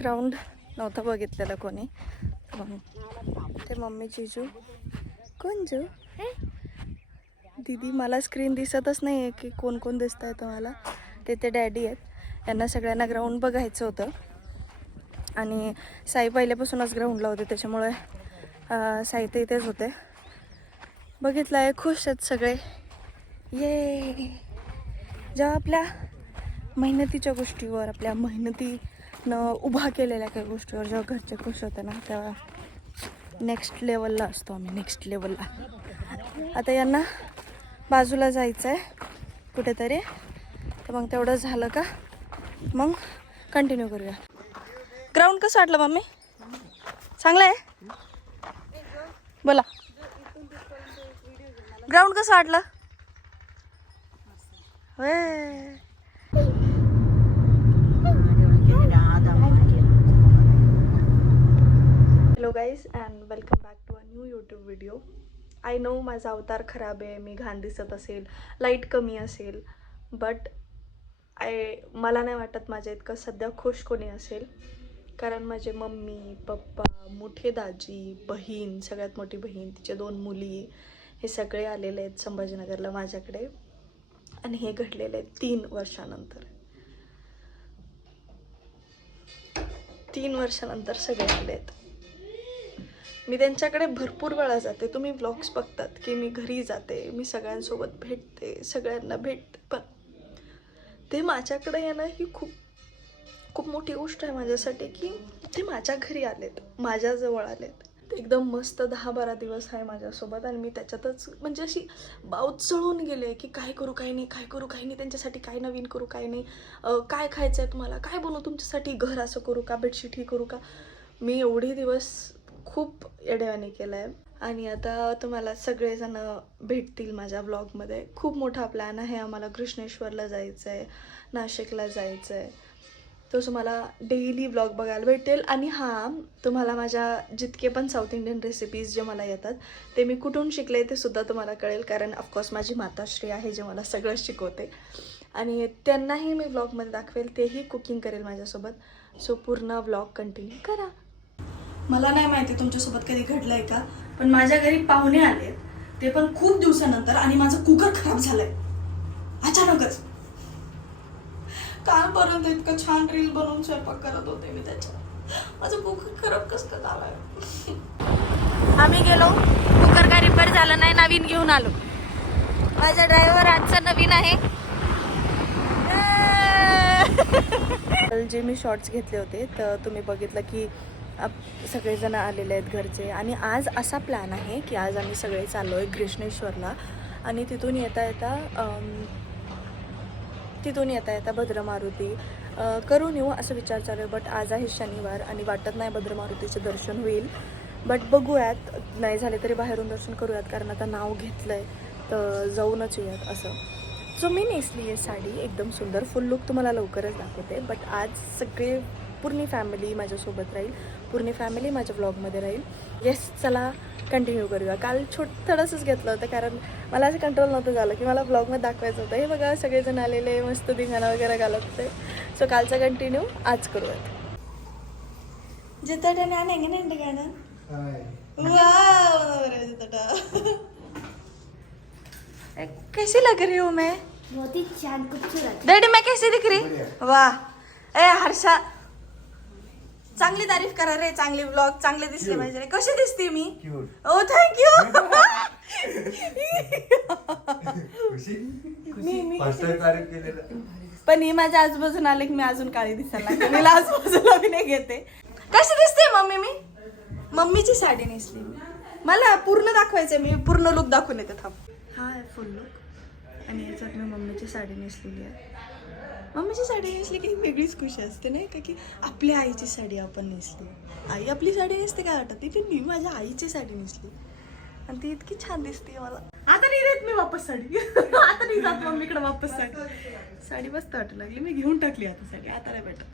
Ground नव्हतं बघितलेलं कोणी. मग ते मम्मी जिजू कुंजू दीदी. मला स्क्रीन दिसतच नाही आहे की कोण कोण दिसत आहे तुम्हाला. ते डॅडी आहेत. यांना सगळ्यांना ग्राउंड बघायचं होतं आणि साई पहिल्यापासूनच ग्राउंडला होते त्याच्यामुळे साई तर इथेच होते. बघितलं आहे, खुश आहेत सगळे. ये जेव्हा आपल्या मेहनतीच्या गोष्टीवर, आपल्या मेहनतीनं उभा केलेल्या काही गोष्टीवर जेव्हा घरचे खुश होते ना, तेव्हा नेक्स्ट लेवलला असतो आम्ही. नेक्स्ट लेवलला. आता यांना बाजूला जायचं आहे कुठेतरी, तर मग तेवढं झालं का मग कंटिन्यू करूया. ग्राउंड कसं वाटलं मम्मी? चांगलं आहे? बोला. ग्राउंड कसं वाटलं? Hello guys and welcome back to a new YouTube video. I know माझा अवतार खराब आहे, मी घाण दिसत असेल, लाईट कमी असेल, बट मला नाही वाटत माझ्या इतकं सध्या खुश कोणी असेल. कारण माझे मम्मी पप्पा, मोठे दाजी, बहीण, सगळ्यात मोठी बहीण, तिच्या 2 मुली, हे सगळे आलेले आहेत संभाजीनगरला माझ्याकडे. आणि हे घडलेलं आहे 3 वर्षानंतर. 3 वर्षानंतर सगळे आले आहेत. मी त्यांच्याकडे भरपूर वेळा जाते. तुम्ही व्लॉग्स बघतात की मी घरी जाते, मी सगळ्यांसोबत भेटते, सगळ्यांना भेटते, पण ते माझ्याकडे येणं ही खूप मोठी गोष्ट आहे माझ्यासाठी. की ते माझ्या घरी आलेत, माझ्याजवळ आलेत. ते एकदम मस्त 10-12 दिवस आहे माझ्यासोबत आणि मी त्याच्यातच म्हणजे अशी बावचळून गेले की काय करू काय नाही, काय करू काय नाही, त्यांच्यासाठी काय नवीन करू काय नाही, काय खायचं आहे तुम्हाला, काय बनवू तुमच्यासाठी, घर असं करू का, बेडशीट ही करू का. मी एवढे दिवस खूप येड्यावानी केलं आहे. आणि आता तुम्हाला सगळेजण भेटतील माझ्या ब्लॉगमध्ये. खूप मोठा प्लॅन आहे आम्हाला. कृष्णेश्वरला जायचं आहे, नाशिकला जायचं आहे. तो तुम्हाला डेली व्लॉग बघायला भेटेल. आणि हां, तुम्हाला माझ्या जितके पण साऊथ इंडियन रेसिपीज जे मला येतात ते मी कुठून शिकले ते सुद्धा तुम्हाला कळेल. कारण ऑफकोर्स माझी माताश्री आहे जे मला सगळं शिकवते आणि त्यांनाही मी व्लॉगमध्ये दाखवेल. तेही कुकिंग करेल माझ्यासोबत. सो पूर्ण व्लॉग कंटिन्यू करा. मला नाही माहिती तुमच्यासोबत कधी घडलं आहे का, पण माझ्या घरी पाहुणे आले, ते पण खूप दिवसानंतर. आणि माझं कुकर खराब झालंय अचानकच. कालपर्यंत इतकं छान रील बनवून स्वयंपाक करत होते मी, त्याच्यात माझं कुकर खराब कसं झालंय. आम्ही गेलो, कुकर काय रिपेअर झालं नाही, नवीन घेऊन आलो. माझा ड्रायव्हर आजचा नवीन आहे. जे मी शॉर्ट्स घेतले होते तर तुम्ही बघितलं की सगळेजण आलेले आहेत घरचे. आणि आज असा प्लॅन आहे की आज आम्ही सगळे चाललो आहे कृष्णेश्वरला. आणि तिथून येता येता भद्रमारुती करून येऊ असं विचार चालू आहे. बट आज आहे शनिवार आणि वाटत नाही भद्रमारुतीचे दर्शन होईल. बट बघूयात, नाही झाले तरी बाहेरून दर्शन करूयात. कारण आता नाव घेतलं आहे तर जाऊनच येऊयात असं. सो मी नेसली आहे साडी एकदम सुंदर. फुल लुक तुम्हाला लवकरच दाखवते. बट आज सगळे पूर्ण फॅमिली माझ्यासोबत राहील, पूर्ण फॅमिली माझ्या व्लॉगमध्ये राहील. येस, चला कंटिन्यू करूया. काल थोडंसंच घेतलं होतं कारण मला असं कंट्रोल नव्हतं झालं की मला व्लॉगमध्ये दाखवायचं होतं. हे बघा सगळेजण आलेले, मस्त धिंगाणा वगैरे घालत होते. सो कालचा कंटिन्यू आज करूयात. जितटाने आणेंगे ना गाणं. कैसी लग रही हूँ मैं? बहुत ही चांद खूबसूरत. डैडी मैं कैसी दिख रही? वाह. ए हर्षा, चांगली तारीफ करा रे. चांगली व्लॉग चांगले दिसले पाहिजे रे. कशी दिसते मी? ओ थँक्यू. पण ही माझ्या आजूबाजूला आले की मी अजून काळी दिसायला लागते. मी आजूबाजूला मी नाही घेते. कशी दिसते मम्मी मी? मम्मीची साडी नेसली. मला पूर्ण दाखवायचंय, मी पूर्ण लुक दाखवून येते. थांब. हा आहे फुल लुक आणि याच्यात मी मम्मीची साडी नेसलेली आहे. मम्मीची साडी नेसली की वेगळीच खुशी असते नाही का, की आपल्या आईची साडी आपण नेसली. आई आपली साडी नेसते काय वाटत, ती मी माझ्या आईची साडी नेसली आणि ती इतकी छान दिसते मला. आता नाही देत मी वापस साडी. आता नाही जात मम्मीकडे वापस साडी. साडी मस्त वाटू लागली, मी घेऊन टाकली आता साडी. आता नाही भेटत.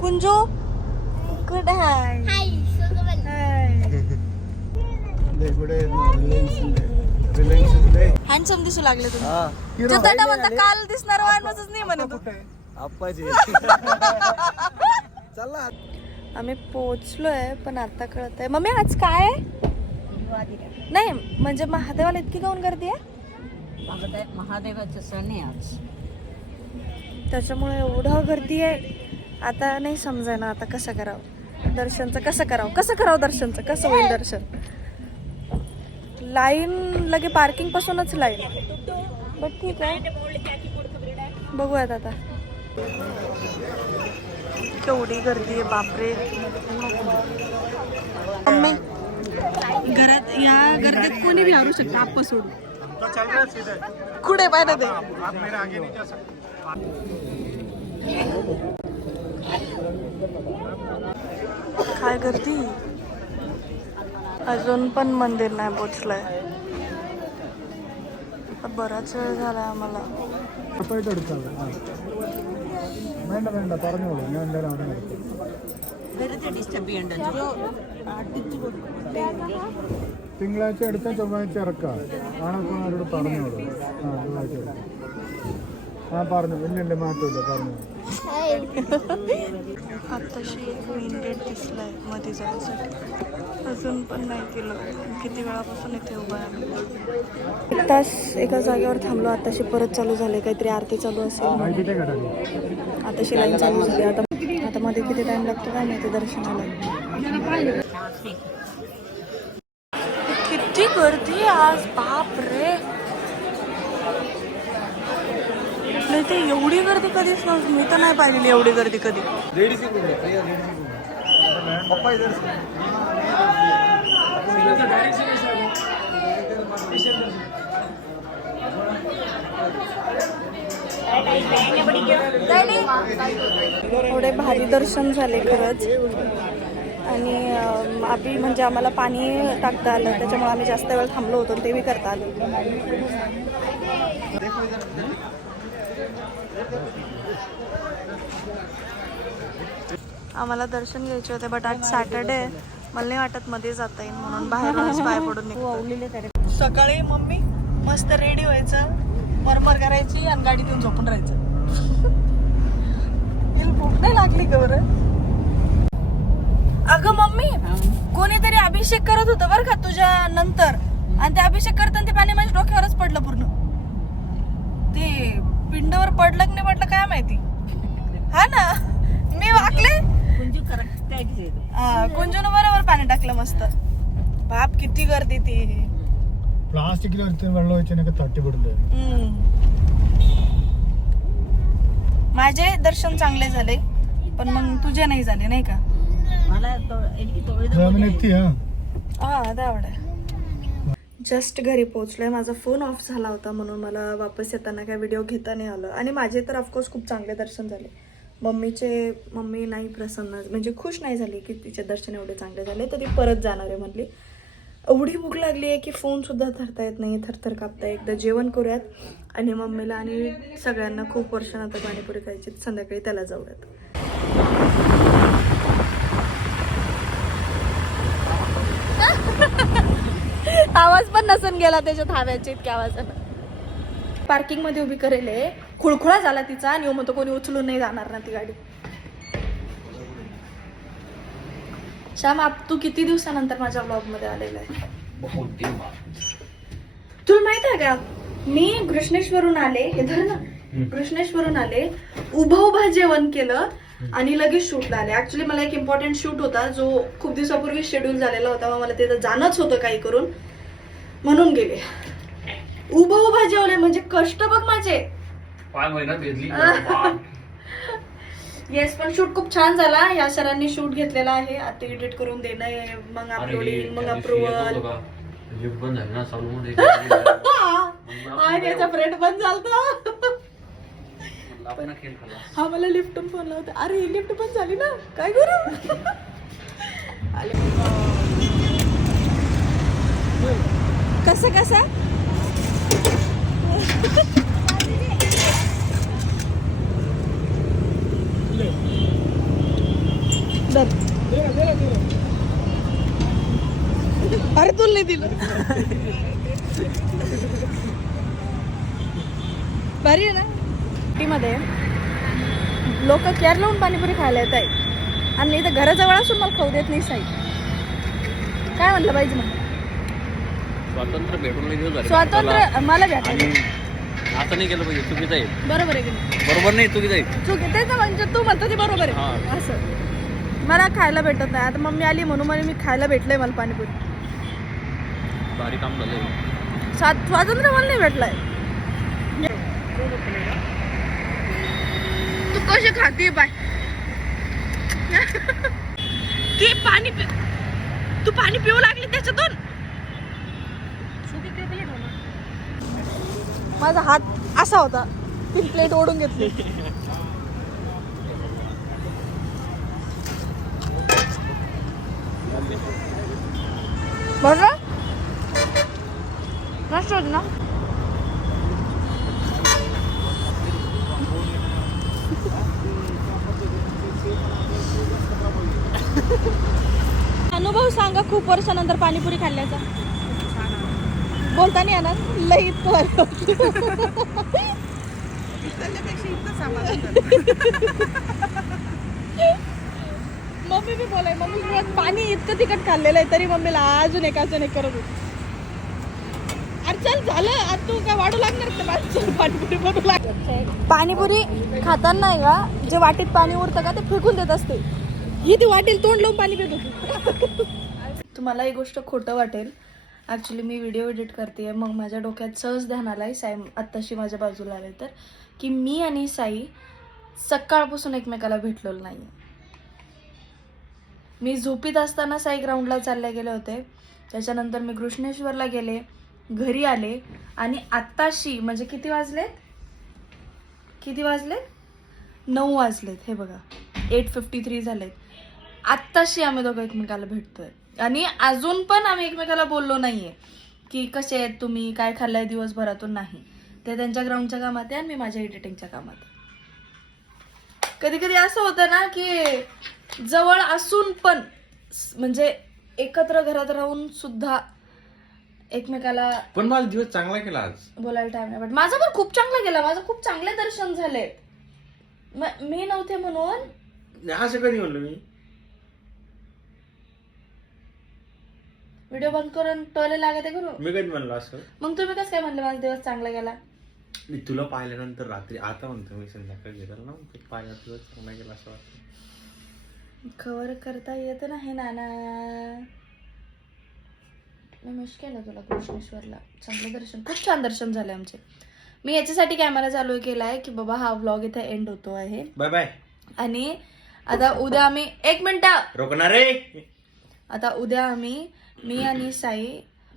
कुंजो कुठे आहे? हाय. हँडसम दिसू लागले तुम्ही. चोताटा म्हणता काल दिसणार वाणवतच नाही म्हणे तू. चला आम्ही पोहोचलोय पण आता कळत आहे. मम्मी आज काय आहे? नाही म्हणजे महादेवाला इतकी काऊन गर्दी आहे? महादेवाचं सण आहे आज. त्याच्यामुळे एवढं गर्दी आहे. आता नाही समजाय ना आता कसं करावं दर्शनचं, कसं करावं दर्शनचं, कसं होईल दर्शन. लाईन लगे पार्किंग पासूनच लाईन. बट ठीक आहे बघूयात आता. केवढी गर्दी आहे बापरे. मम्मी घरात या गर्दीत कोणी बी हरू शकतं आप्पा सोडून. कुठे पाहिजे ते काय गर्दी. अजून पण मंदिर नाही पोचलंय. बराच वेळ झाला आम्हाला. തിങ്കളാഴ്ച എടുത്ത ചൊവ്വാഴ്ച ഇറക്കാം. ആണോട് പറഞ്ഞോളൂ. പറഞ്ഞു ഇല്ലല്ലേ മാറ്റമില്ല പറഞ്ഞു. आताशी मेन गेट दिसलाय मध्ये जाण्यासाठी. अजून पण नाही केलं. किती वेळापासून इथे उभा आहे. एक तास एका जागेवर थांबलो. आताशी परत चालू झाले. काहीतरी आरती चालू असेल. आताशी लाईन चालू झाली. आता मध्ये किती टाइम लागतो काय माहिती दर्शनाला. किती गर्दी आज बाप रे. नाही ते एवढी गर्दी कधीच नव्हती. मी तर नाही पाहिलेली एवढी गर्दी कधी. थोडे भारी दर्शन झाले खरंच. आणि आम्ही म्हणजे आम्हाला पाणी टाकता आलं त्याच्यामुळे आम्ही जास्त वेळ थांबलो होतो ते बी करता आलं. आम्हाला दर्शन घ्यायचे होते बट आज सॅटर्डे मला नाही वाटत मध्ये जाता येईल म्हणून बाहेरूनच पाय पडून निघतो. सकाळी मम्मी मस्त रेडी व्हायचं, मरमर करायची आणि गाडीत येऊन झोपून राहायचं. भूक नाही लागली का बरं? अगं मम्मी कोणीतरी अभिषेक करत होतं बरं का तुझ्या नंतर. आणि ते अभिषेक करताना ते पाणी माझ्या डोक्यावरच पडलं पूर्ण. ते पिंडवर पडलं की नाही पडलं काय माहिती. हा ना मी वाकले. कुंजून बरोबर पाणी टाकलं मस्त. बाप किती गर्दी ती. പ്ലാസ്റ്റിക്കിൽ വെള്ളം ഒഴിച്ചതിനൊക്കെ തട്ടിപ്പെടുന്നത്. माझे दर्शन चांगले झाले पण मग तुझे नाही झाले नाही का. जस्ट घरी पोहोचलोय. माझा फोन ऑफ झाला होता म्हणून मला वापस येताना काय व्हिडिओ घेता नाही आलं. आणि माझे तर ऑफकोर्स खूप चांगले दर्शन झाले. मम्मी नाही प्रसन्न म्हणजे खुश नाही झाली की तिचे दर्शन एवढे चांगले झाले तर ती परत जाणार आहे म्हणली. एवढी भूक लागली आहे की फोन सुद्धा धरता येत नाही. थरथर कापता. एकदा जेवण करूयात आणि मम्मीला आणि सगळ्यांना खूप वर्षानंतर पाणीपुरी खायची. संध्याकाळी त्याला जाऊयात. आवाज पण नसून गेला त्याच्यात हव्याच्या इतक्या आवाजानं. पार्किंग मध्ये उभी करेल. खुळखुळा झाला तिचा आणि म्हणतो कोणी उचलून नाही जाणार ना ती गाडी. श्याम तू किती दिवसानंतर माझ्या ब्लॉग मध्ये आलेला आहे. तुला माहित आहे का मी कृष्णेश्वरून आले. हे धर ना. कृष्णेश्वरून आले, उभं जेवण केलं आणि लगेच शूटला आले. ऍक्च्युली मला एक इम्पॉर्टंट शूट होता जो खूप दिवसापूर्वी शेड्यूल झालेला होता. मग मला तिथं जाणंच होतं काही करून म्हणून गेले. उभं जेवले म्हणजे कष्ट बघ माझे. येस पण शूट खूप छान झाला. या सरांनी शूट घेतलेला आहे. आता एडिट करून देणं मग अपलोडिंग मग अप्रुव्हल. याचा फ्रेंड पण झालता. हा मला लिफ्टून फोन लावता. अरे लिफ्ट पण झाली ना काय करू. कसं दर अरे तुला नाही दिलं. भारी आहे ना. मध्ये लोक केअर लावून पाणीपुरी खायला येत आहे आणि इथं घराजवळ असून मला खाऊ देत नाही साई. काय म्हणलं पाहिजे मग? स्वातंत्र्य भेटून लई दिवस झाले. स्वातंत्र्य मला भेटायचं. असं नाही केलं पाहिजे, चुकीचं आहे. बरोबर आहे की नाही? बरोबर नाही, चुकीचं आहे. चूक तेच ना, म्हणजे तू म्हणतो ते बरोबर हा. आहे. असं मला खायला भेटत नाही. आता मम्मी आली म्हणून मला मी खायला भेटलंय मला पाणीपुरी. भारी काम झालंय. स्वातंत्र्य मला नाही भेटलाय. तू कशी खाते बाय की पाणी तू पाणी पिऊ लागली त्याच्यातून. माझा हात असा होता, ती प्लेट ओढून घेतली. बरं मस्त होत ना. अनुभव सांगा खूप वर्षानंतर पाणीपुरी खाल्ल्याचा. बोलता नाही येणार लई. मम्मी बी बोलाय, मम्मी पाणी इतकं तिखट खाल्लेलं आहे तरी मम्मीला अजून एकाचं नाही करत होती. अरे चल झालं, आता तू काय वाढू लागणार का? पाणीपुरी बनवू लागणार. पाणीपुरी खाताना आहे का जे वाटीत पाणी उरतं का ते फेकून देत असते. ही ती वाटेल तोंड लावून पाणी पित होती. तुम्हाला ही गोष्ट खोटं वाटेल. ॲक्च्युली मी व्हिडिओ एडिट करते, मग माझ्या डोक्यात सहज ध्यान आलाय, साई आत्ताशी माझ्या बाजूला आले तर, की मी आणि साई सकाळपासून एकमेकाला भेटलेलो नाही. मी झोपीत असताना साई ग्राउंडला चालले गेले होते. त्याच्यानंतर मी कृष्णेश्वरला गेले, घरी आले आणि आत्ताशी म्हणजे किती वाजलेत 9 वाजलेत. हे बघा 8:53 झालेत. आत्ताशी आम्ही दोघं एकमेकाला भेटतोय आणि अजून पण आम्ही एकमेकाला बोललो नाहीये की कसे आहेत तुम्ही, काय खाल्लंय दिवसभरातून. नाही, ते त्यांच्या ग्राउंडच्या कामात आहे आणि मी माझ्या एडिटिंगच्या कामात आहे. कधी कधी असं होतं ना की जवळ असून पण म्हणजे एकत्र घरात राहून सुद्धा एकमेकाला. पण मला दिवस चांगला केला आज. बोलायला टाइम नाही. बट माझा पण खूप चांगला गेला. माझं खूप चांगले दर्शन झाले. मी नव्हते म्हणून. असं कधी म्हणलं मी? व्हिडिओ बंद करून टोले लागत आहे करू. मी कधी म्हणलं असं? मग तुम्ही कसं काय म्हणलं माझा दिवस चांगला गेला? मी तुला पाहिल्यानंतर रात्री, आता म्हणतो मी संध्याकाळी गेला ना, पाहिला दिवस चांगला गेला असं वाटतं. खबर करता येत नाही नाना. मी मिस केलं तुला कृष्णेश्वरला. चांगलं दर्शन, खूप छान दर्शन झाले आमचे. मी याच्यासाठी कॅमेरा चालू केलाय की बाबा हा व्लॉग इथे एंड होतो आहे. Bye bye. आणि आता उद्या आम्ही 1 मिनिट रोखणार रे. आता उद्या मी आणि साई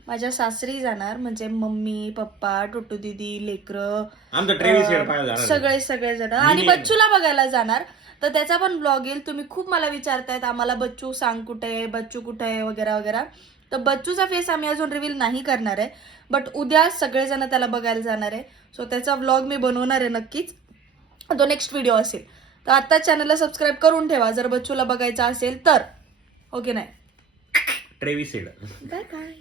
माझ्या सासरी जाणार. म्हणजे मम्मी पप्पा टुट्टू दीदी लेकरं आमचं ट्रेव्हिस हेड पाहायला जाणार. सगळे जाणार आणि बच्चूला बघायला जाणार. तर त्याचा पण ब्लॉग येईल. तुम्ही खूप मला विचारतायत आम्हाला बच्चू सांग कुठे आहे, बच्चू कुठे आहे वगैरे वगैरे. तर बच्चूचा फेस आम्ही अजून रिव्हील नाही करणार आहे. बट उद्या सगळेजण त्याला बघायला जाणार आहे. सो त्याचा व्लॉग मी बनवणार आहे नक्कीच. तो नेक्स्ट व्हिडिओ असेल. तर आता चॅनलला सबस्क्राईब करून ठेवा जर बच्चूला बघायचा असेल तर. ओके नाही ट्रेव्हिस हेड. काय काय